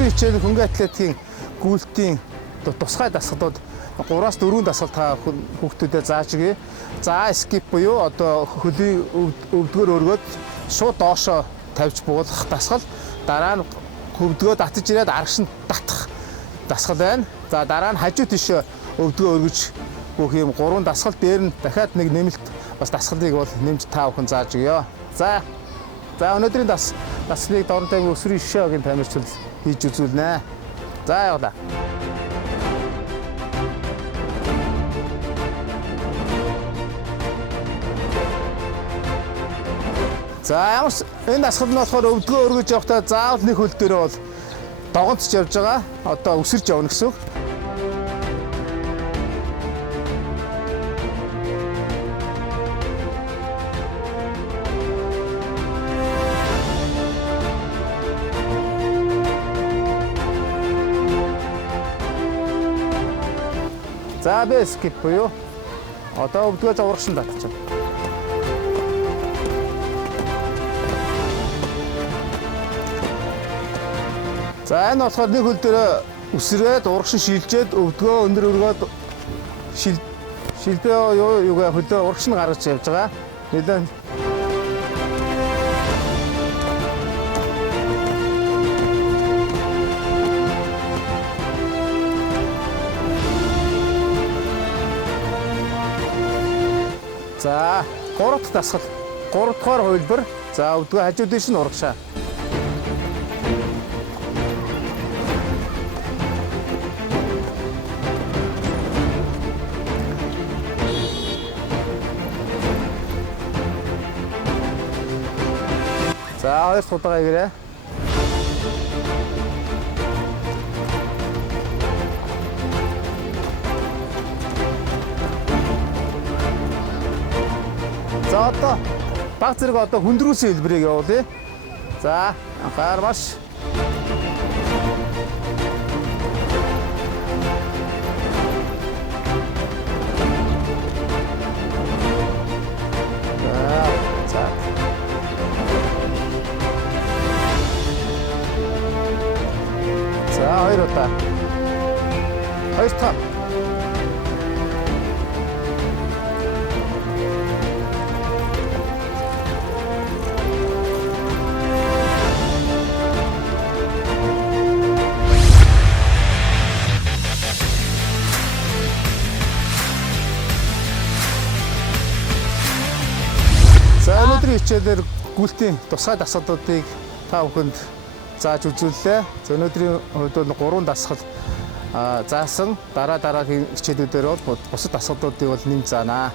өнөөдрийн хичээл хөнгөн атлетикийн гүйлтийн тусгай дасгалууд 3-4 дасгал та хүүхдүүдэд зааж өгье. За скип буюу одоо хөлийн өвдгөр өргөд шууд доошоо тавьж буулгах дасгал. Дараа нь хөвдгөө татж ирээд аргаш нь татах дасгал байна. За дараа нь хажуу тийш өвдгөө өргөж гөх юм 3 дасгал, дээр нь дахиад нэг нэмэлт бас дасгалыг бол нэмж та бүхэн зааж өгье. За өнөөдрийн дасгалыг доронтой өсвөрийн шишээгийн тамирчил хийж үзүүлнэ. За яваа. За энэ дасгал нь болохоор өвдгөө өргөж явахдаа заавал нэг хөл дээрээ бол догонцож явж байгаа. Одоо өсөрж явна гэсэн үг. За би скип буюу одоо өвдгөө урагшин татчих. За энэ болохоор нэг хөл дээр үсрээд урагшин шилжээд өвдгөө өндөр өргөөд шилбээ юугаа хөлөө урагшин гаргаж явж байгаа. Нэлээд за 3 дахь дасгал 3 дахь хувилбар. За өвдгөө хажуу дэш нь урагшаа. За хоёр судалгаа хийгээрэй. За одоо баг зэрэг одоо хүндрүүлсэн хэлбэрийг явуулъя. За анхаар маш. За хоёр удаа. Хоёр тав. За өнөөдрийн хичээлээр гүйлтийн тусгай дасгалуудыг та бүхэнд зааж үзүүллээ. За өнөөдрийн хувьд бол 3 дасгал заасан. Дараагийн хичээлүүдээр бол бусад дасгалуудыг бол нэм заанаа.